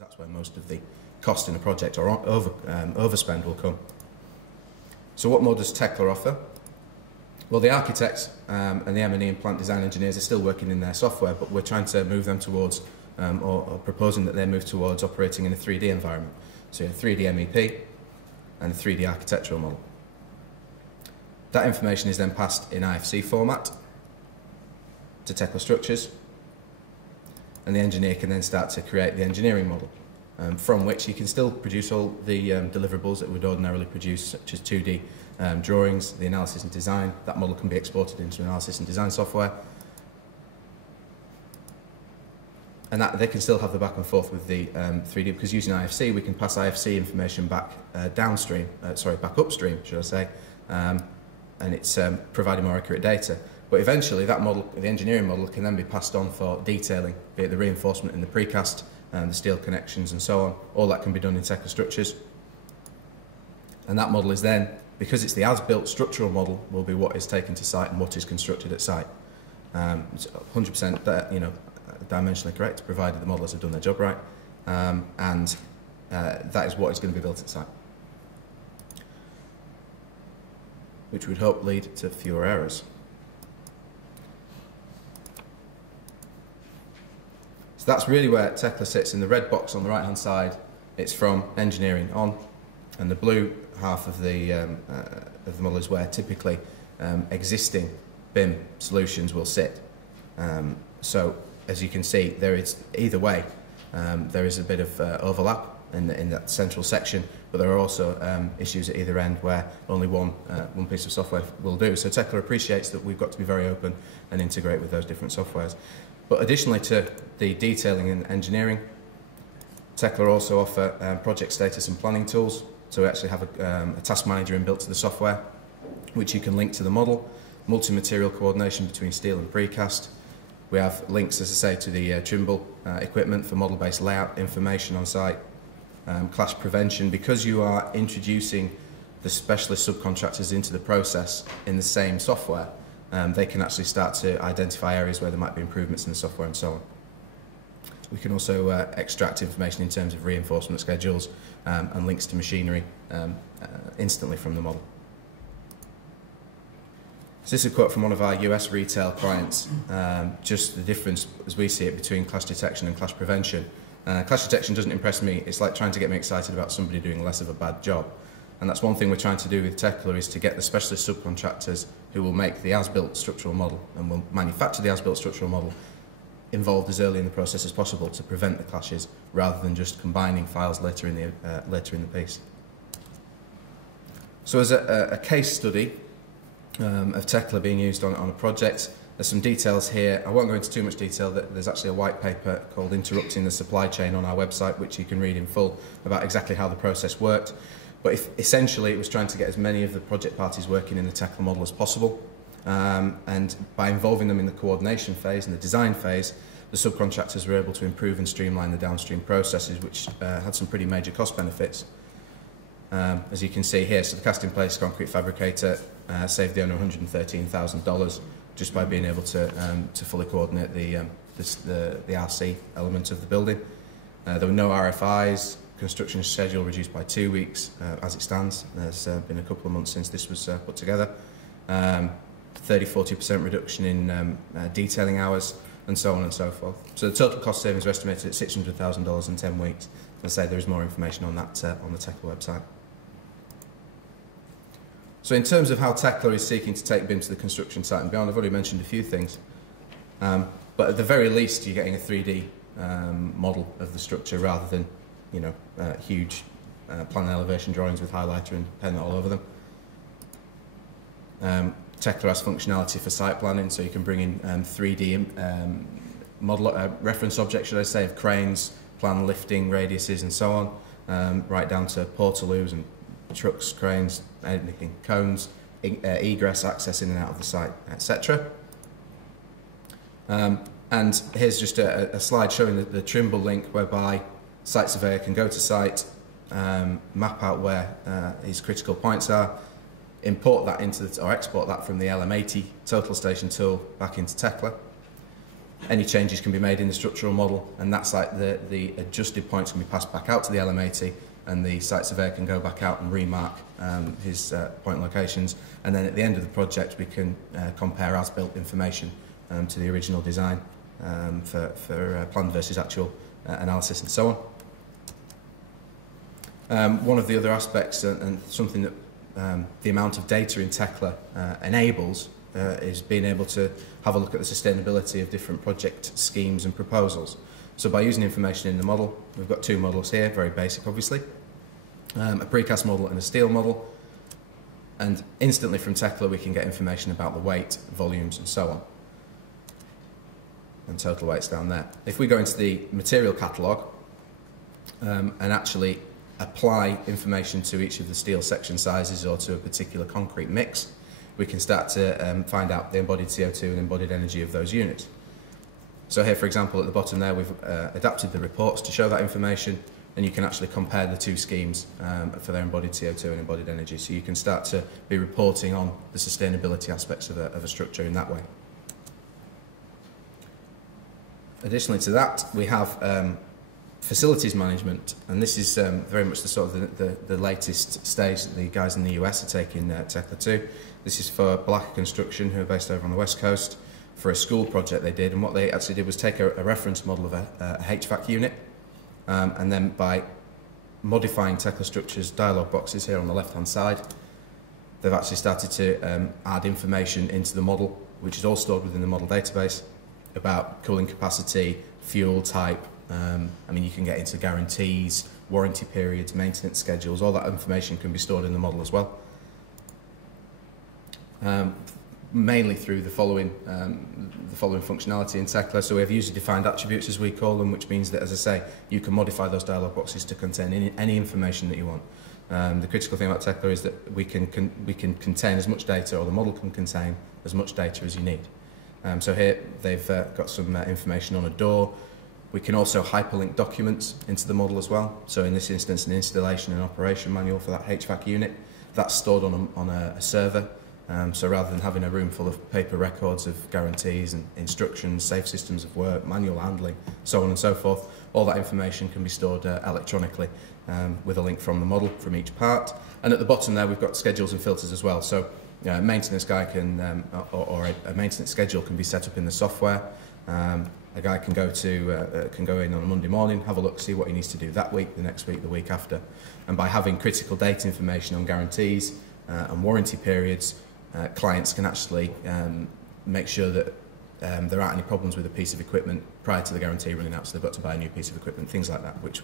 That's where most of the cost in a project or overspend will come. So what more does Tekla offer? Well, the architects and the M&E and plant design engineers are still working in their software, but we're trying to move them towards, or proposing that they move towards operating in a 3D environment. So a 3D MEP and a 3D architectural model. That information is then passed in IFC format to Tekla structures, and the engineer can then start to create the engineering model, from which you can still produce all the deliverables that would ordinarily produce, such as 2D drawings, the analysis and design. That model can be exported into analysis and design software, and that they can still have the back and forth with the 3D, because using IFC we can pass IFC information back back upstream, should I say, and it's providing more accurate data. But eventually that model, the engineering model, can then be passed on for detailing, be it the reinforcement in the precast, the steel connections and so on. All that can be done in Tekla structures. And that model is then, because it's the as-built structural model, will be what is taken to site and what is constructed at site. It's 100% dimensionally correct, provided the modellers have done their job right, and that is what is going to be built at site, which would hope lead to fewer errors. So that's really where Tekla sits. In the red box on the right hand side, it's from engineering on, and the blue half of the model is where typically existing BIM solutions will sit. So as you can see, there is either way, there is a bit of overlap in that central section, but there are also issues at either end where only one piece of software will do. So Tekla appreciates that we've got to be very open and integrate with those different softwares. But additionally to the detailing and engineering, Tekla also offer project status and planning tools. So we actually have a task manager inbuilt to the software, which you can link to the model, multi-material coordination between steel and precast. We have links, as I say, to the Trimble equipment for model-based layout information on site, clash prevention. Because you are introducing the specialist subcontractors into the process in the same software, they can actually start to identify areas where there might be improvements in the software and so on. We can also extract information in terms of reinforcement schedules and links to machinery instantly from the model. So this is a quote from one of our US retail clients, just the difference as we see it between clash detection and clash prevention. Clash detection doesn't impress me. It's like trying to get me excited about somebody doing less of a bad job. And that's one thing we're trying to do with Tekla, is to get the specialist subcontractors who will make the as-built structural model and will manufacture the as-built structural model involved as early in the process as possible to prevent the clashes, rather than just combining files later in the piece. So as a case study of Tekla being used on a project, there's some details here. I won't go into too much detail. There's actually a white paper called Interrupting the Supply Chain on our website, which you can read in full about exactly how the process worked. But essentially it was trying to get as many of the project parties working in the Tekla model as possible. And by involving them in the coordination phase and the design phase, the subcontractors were able to improve and streamline the downstream processes, which had some pretty major cost benefits. As you can see here, so the cast-in-place concrete fabricator saved the owner $113,000 just by being able to fully coordinate the RC element of the building. There were no RFIs. Construction schedule reduced by 2 weeks as it stands. There's been a couple of months since this was put together. 30–40% reduction in detailing hours, and so on and so forth. So the total cost savings are estimated at $600,000 in 10 weeks. As I say, there is more information on that on the Tekla website. So in terms of how Tekla is seeking to take BIM to the construction site and beyond, I've already mentioned a few things. But at the very least, you're getting a 3D model of the structure rather than huge plan and elevation drawings with highlighter and pen all over them. Tekla has functionality for site planning, so you can bring in 3D model reference objects, should I say, of cranes, plan lifting radiuses and so on, right down to portaloos and trucks, cranes, anything, cones, egress, access in and out of the site, etc. And here's just a slide showing the Trimble link, whereby site surveyor can go to site, map out where his critical points are, import that into or export that from the LM80 total station tool back into Tekla, Any changes can be made in the structural model, and that site, the adjusted points can be passed back out to the LM80, and the site surveyor can go back out and remark his point locations, and then at the end of the project we can compare as-built information to the original design for planned versus actual analysis and so on. One of the other aspects, and something that the amount of data in Tekla enables, is being able to have a look at the sustainability of different project schemes and proposals. So by using information in the model, we've got two models here, very basic obviously, a precast model and a steel model, and instantly from Tekla we can get information about the weight, volumes and so on, and total weights down there. If we go into the material catalogue and actually apply information to each of the steel section sizes or to a particular concrete mix, we can start to find out the embodied CO2 and embodied energy of those units. So here, for example, at the bottom there, we've adapted the reports to show that information, and you can actually compare the two schemes for their embodied CO2 and embodied energy. So you can start to be reporting on the sustainability aspects of a structure in that way. Additionally to that, we have facilities management, and this is very much the sort of the latest stage that the guys in the US are taking Tekla to. This is for Black Construction, who are based over on the West Coast, for a school project they did, and what they actually did was take a reference model of a HVAC unit, and then by modifying Tekla Structures dialog boxes here on the left-hand side, they've actually started to add information into the model, which is all stored within the model database, about cooling capacity, fuel type. I mean, you can get into guarantees, warranty periods, maintenance schedules. All that information can be stored in the model as well. Mainly through the following functionality in Tekla. So we have user-defined attributes, as we call them, which means that, as I say, you can modify those dialog boxes to contain any information that you want. The critical thing about Tekla is that we can contain as much data, or the model can contain as much data as you need. So here they've got some information on a door. We can also hyperlink documents into the model as well. So in this instance, an installation and operation manual for that HVAC unit, that's stored on a server. So rather than having a room full of paper records of guarantees and instructions, safe systems of work, manual handling, so on and so forth, all that information can be stored electronically with a link from the model from each part. And at the bottom there, we've got schedules and filters as well. So a maintenance guy can, or a maintenance schedule can be set up in the software. A guy can go in on a Monday morning, have a look, see what he needs to do that week, the next week, the week after. And by having critical data information on guarantees and warranty periods, clients can actually make sure that there aren't any problems with a piece of equipment prior to the guarantee running out, so they've got to buy a new piece of equipment, things like that, which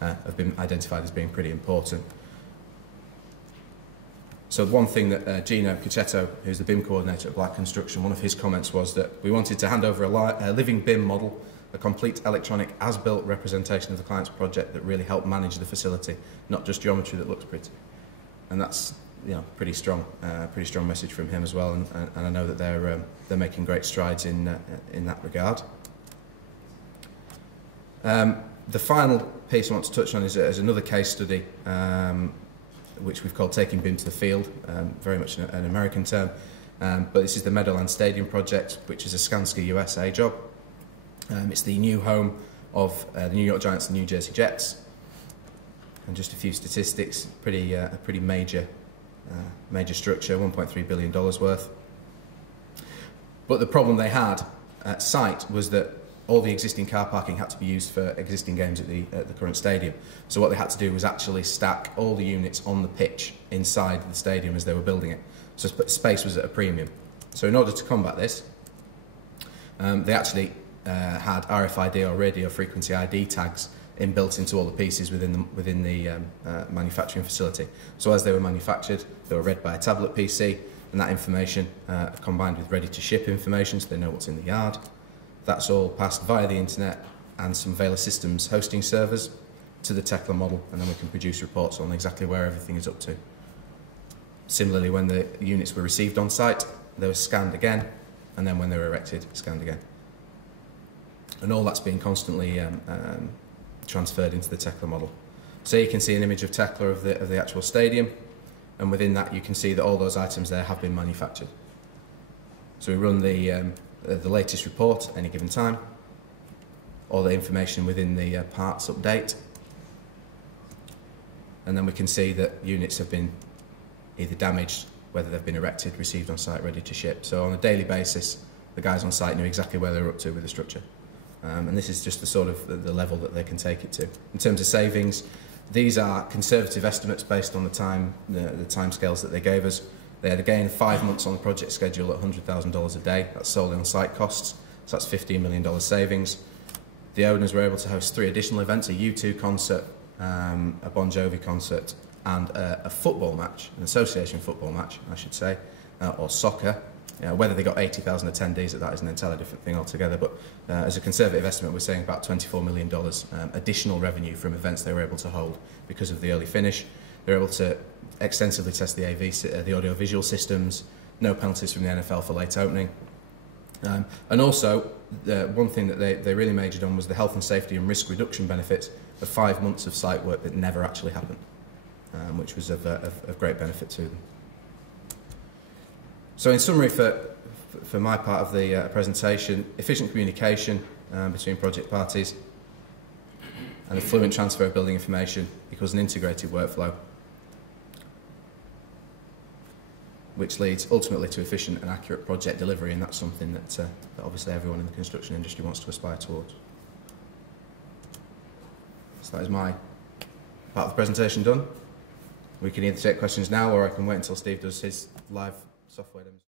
have been identified as being pretty important. So one thing that Gino Caccetto, who's the BIM coordinator at Black Construction, one of his comments was that we wanted to hand over a living BIM model, a complete electronic as-built representation of the client's project that really helped manage the facility, not just geometry that looks pretty. And that's, you know, pretty strong message from him as well, and I know that they're making great strides in that regard. The final piece I want to touch on is another case study, which we've called Taking BIM to the Field, very much an American term, but this is the Meadowlands Stadium project, which is a Skanska USA job. It's the new home of the New York Giants and New Jersey Jets, and just a few statistics, a pretty major structure, $1.3 billion worth. But the problem they had at site was that all the existing car parking had to be used for existing games at the current stadium. So what they had to do was actually stack all the units on the pitch inside the stadium as they were building it. So space was at a premium. So in order to combat this, they actually had RFID, or radio frequency ID tags, inbuilt into all the pieces within the manufacturing facility. So as they were manufactured, they were read by a tablet PC, and that information combined with ready-to-ship information, so they know what's in the yard. That's all passed via the internet and some Vela Systems hosting servers to the Tekla model, and then we can produce reports on exactly where everything is up to. Similarly, when the units were received on site, they were scanned again, and then when they were erected, scanned again. And all that's being constantly transferred into the Tekla model. So you can see an image of Tekla of the actual stadium, and within that you can see that all those items there have been manufactured. So we run the the latest report at any given time, all the information within the parts update, and then we can see that units have been either damaged, whether they've been erected, received on site, ready to ship. So on a daily basis, the guys on site knew exactly where they were up to with the structure. And this is just the sort of the level that they can take it to. In terms of savings, these are conservative estimates based on the time scales that they gave us. They had again 5 months on the project schedule at $100,000 a day. That's solely on site costs. So that's $15 million savings. The owners were able to host 3 additional events: a U2 concert, a Bon Jovi concert, and a football match, an association football match, I should say, or soccer. Whether they got 80,000 attendees at that is an entirely different thing altogether, but as a conservative estimate, we're saying about $24 million additional revenue from events they were able to hold because of the early finish. They were able to extensively test the the audio-visual systems, no penalties from the NFL for late opening. And also, one thing that they really majored on was the health and safety and risk reduction benefits of 5 months of site work that never actually happened, which was of great benefit to them. So in summary, for my part of the presentation, efficient communication between project parties and a fluent transfer of building information equals an integrated workflow, which leads ultimately to efficient and accurate project delivery, and that's something that obviously everyone in the construction industry wants to aspire towards. So that is my part of the presentation done. We can either take questions now, or I can wait until Steve does his live software demonstration.